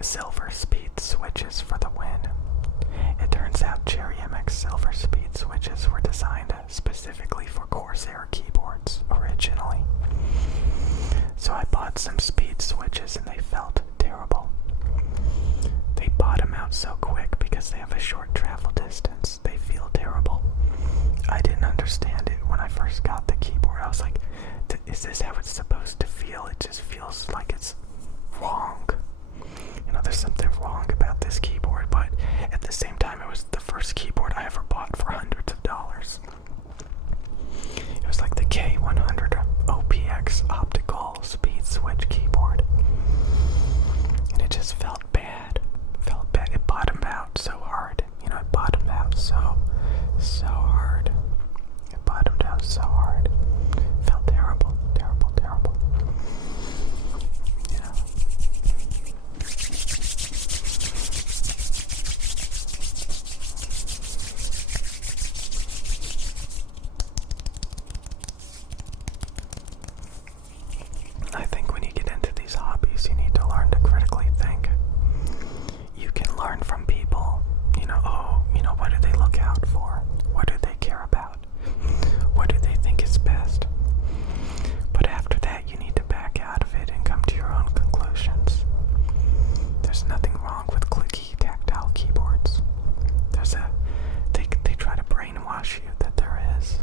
silver speed switches for the win. It turns out Cherry MX silver speed switches were designed specifically for Corsair keyboards originally. So I bought some speed switches and they felt terrible. They bottom out so quick because they have a short travel distance. They feel terrible. I didn't understand it when I first got the keyboard. I was like, is this how it's supposed to feel? It just feels like it's wrong. There's something wrong about this keyboard, but at the same time, it was the first keyboard I ever bought for hundreds of dollars. It was like the K100 OPX optical speed switch keyboard. And it just felt bad. It bottomed out so hard. It bottomed out so hard. It bottomed out so hard. Felt terrible. I think when you get into these hobbies, you need to learn to critically think. You can learn from people, what do they look out for? What do they care about? What do they think is best? But after that, you need to back out of it and come to your own conclusions. There's nothing wrong with clicky tactile keyboards. They try to brainwash you that there is.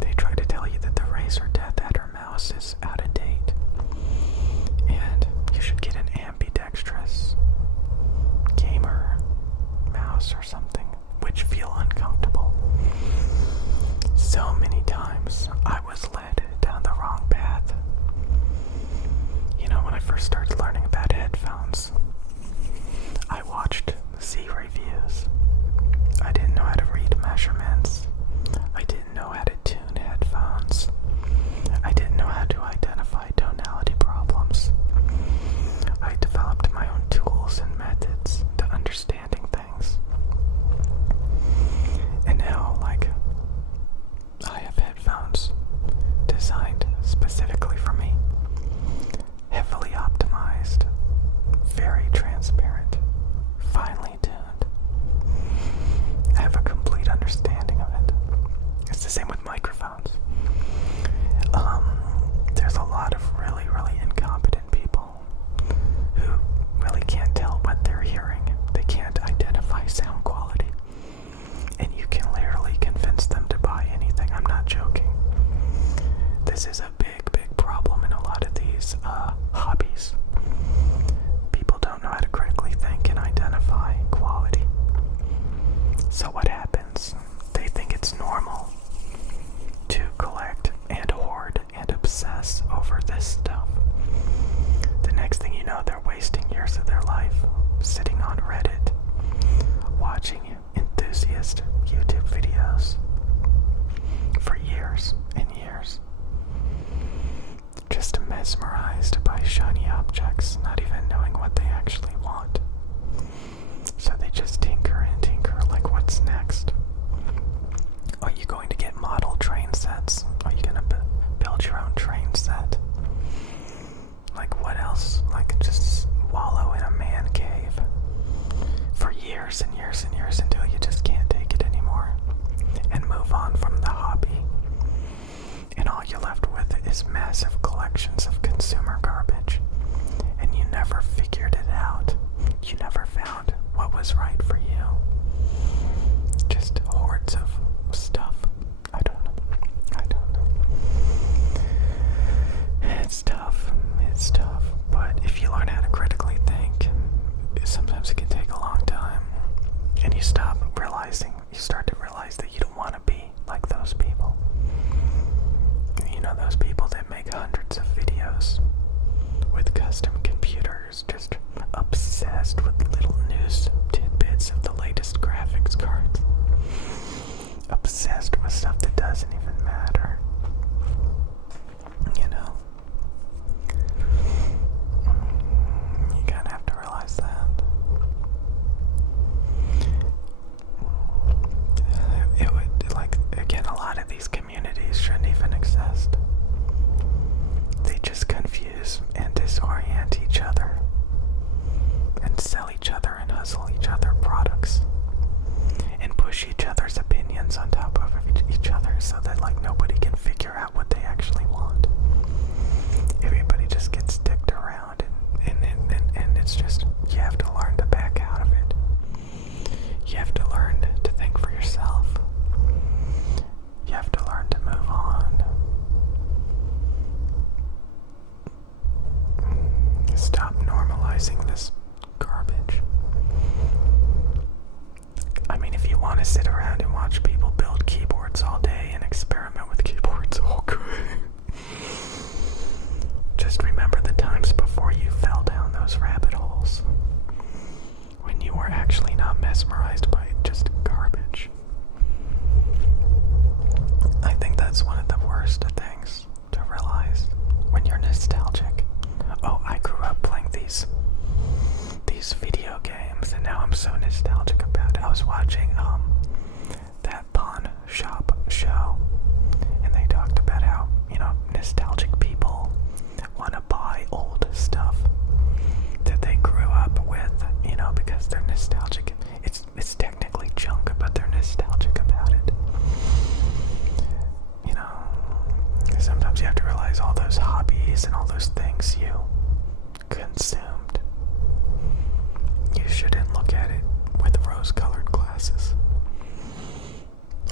They try to tell you that the Razer Death Adder mouse is out of date. And you should get an ambidextrous gamer mouse or something, which feel uncomfortable. So many times I was led down the wrong path. When I first started learning about headphones, I watched Z reviews. I didn't know how to read measurements. I didn't know how to tune headphones. I didn't know how to identify tonality problems. I developed my own tools and methods to understanding things. And now, I have headphones designed specifically for me. Heavily optimized, very transparent, finely tuned. I have a complete understanding of it. It's the same with microphones. There's a lot of really, really incompetent people who really can't tell what they're hearing. They can't identify sound quality. And you can literally convince them to buy anything. I'm not joking. This is a big, big problem in a lot of these hobbies. People don't know how to critically think and identify quality. So what happens? They think it's normal to collect and hoard and obsess over this stuff. The next thing you know, they're wasting years of their life sitting on Reddit, watching enthusiast YouTube videos for years and years, just mesmerized by shiny objects, not even knowing what they actually want. So they just tinker and tinker, like, what's next? Are you going to get model train sets? Are you going to build your own train set? Like, what else? Like, just wallow in a man cave for years and years and years until you just can't take it anymore and move on from the hobby. And all you're left with is massive collections of consumer garbage. And you never figured it out. You never found what was right for you. Just hordes of stuff. I don't know. It's tough. But if you learn how to critically think, sometimes it can take a long time. And you start to realize that you don't want to be like those people. Those people that make hundreds of videos with custom computers, just obsessed with little news tidbits of the latest graphics cards. Obsessed with stuff that doesn't even matter. You kind of have to realize that. It would, again, a lot of these communities shouldn't even exist. They just confuse and disorient each other. sell each other and hustle each other products and push each other's opinions on top of each other so that like nobody can figure out what they actually want. Everybody just gets dicked around and it's just, you have to learn to back out of it. You have to learn to think for yourself. You have to learn to move on. Stop normalizing this garbage. I mean, if you want to sit around and watch people build keyboards all day and experiment with keyboards, okay. Just remember the times before you fell down those rabbit holes, when you were actually not mesmerized by just garbage. I think that's one of the worst things to realize when you're nostalgic. Oh, I grew up playing these video games, and now I'm so nostalgic about it. I was watching that pawn shop show, and they talked about how, nostalgic people want to buy old stuff that they grew up with, because they're nostalgic. It's technically junk, but they're nostalgic about it. Sometimes you have to realize all those hobbies and all those things you consumed, you shouldn't look at it with rose-colored glasses.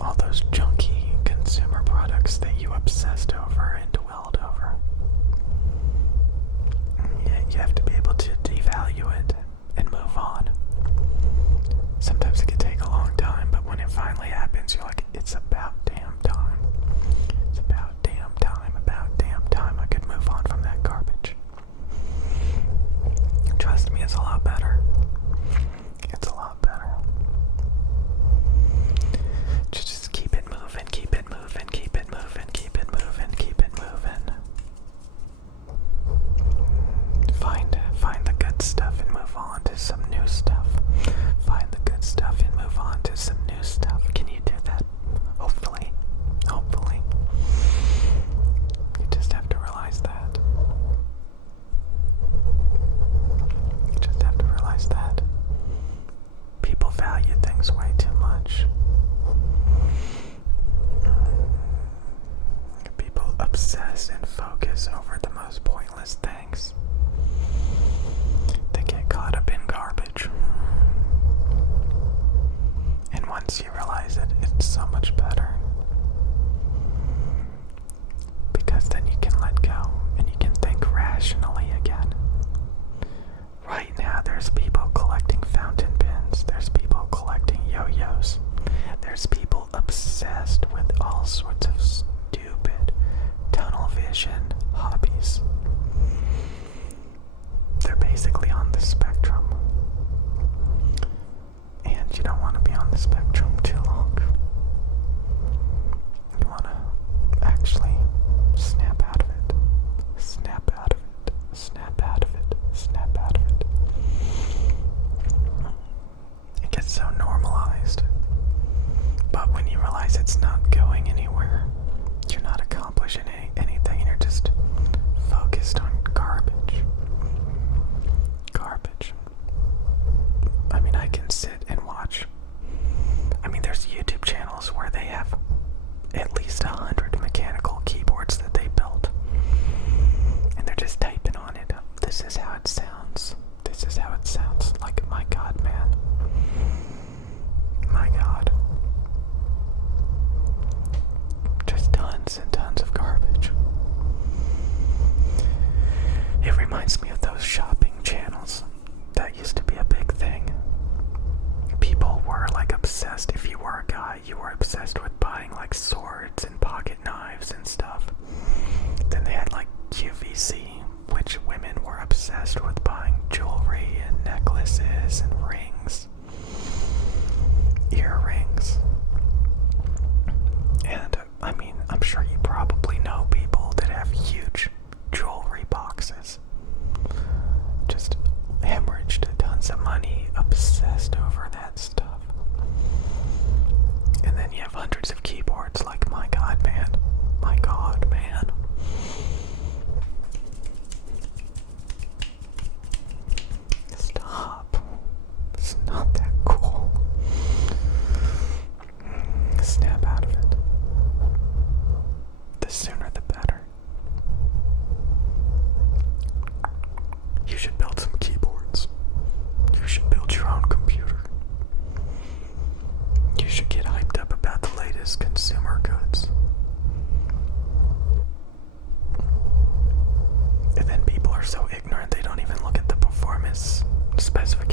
All those junky consumer products that you obsessed over and dwelled over. You have to be able to devalue it and move on. Sometimes it can take a long time, but when it finally happens, you're like, it's about damn time. It's about damn time I could move on from that garbage. Trust me, it's a lot better. It's a lot better. Just keep it moving, keep it moving, keep it moving, keep it moving, keep it moving. Find the good stuff and move on to some new stuff. Find the good stuff and move on to some new stuff. Can you do that? Hopefully. You just have to realize that. You just have to realize that. People value things way too much. People obsess and focus over the most pointless things. They get caught up in garbage. And once you realize it, it's so much better. Because then you can let go and you can think rationally again. Right now, there's people collecting fountain pens. There's people collecting yo-yos. There's people obsessed with all sorts of stupid tunnel vision hobbies. They're basically on the spectrum. And you don't want to be on the spectrum too long. You want to actually snap out of it. Snap out of it. Snap out of it. Snap out of it. It gets so normalized. But when you realize it's not going anywhere, you're not accomplishing anything, and you're just focused on garbage. Garbage. I mean, I can sit and watch. There's YouTube channels where they have at least 100 mechanical keyboards that they built. And they're just typing on it. This is how it sounds. This is how it sounds. Like, my God, man. My God. Just tons and tons of garbage. It reminds me of those shopping channels. That used to be a big thing. People were like obsessed. If you were a guy, you were obsessed with buying like swords and pocket knives and stuff. Then they had like QVC, which women were obsessed with buying jewelry and necklaces and rings, earrings. And I'm sure you probably know people that have huge jewelry boxes. Just hemorrhaged tons of money, obsessed over that stuff. And then you have hundreds of keyboards. Like, my God, man. My God, man. Stop. this specification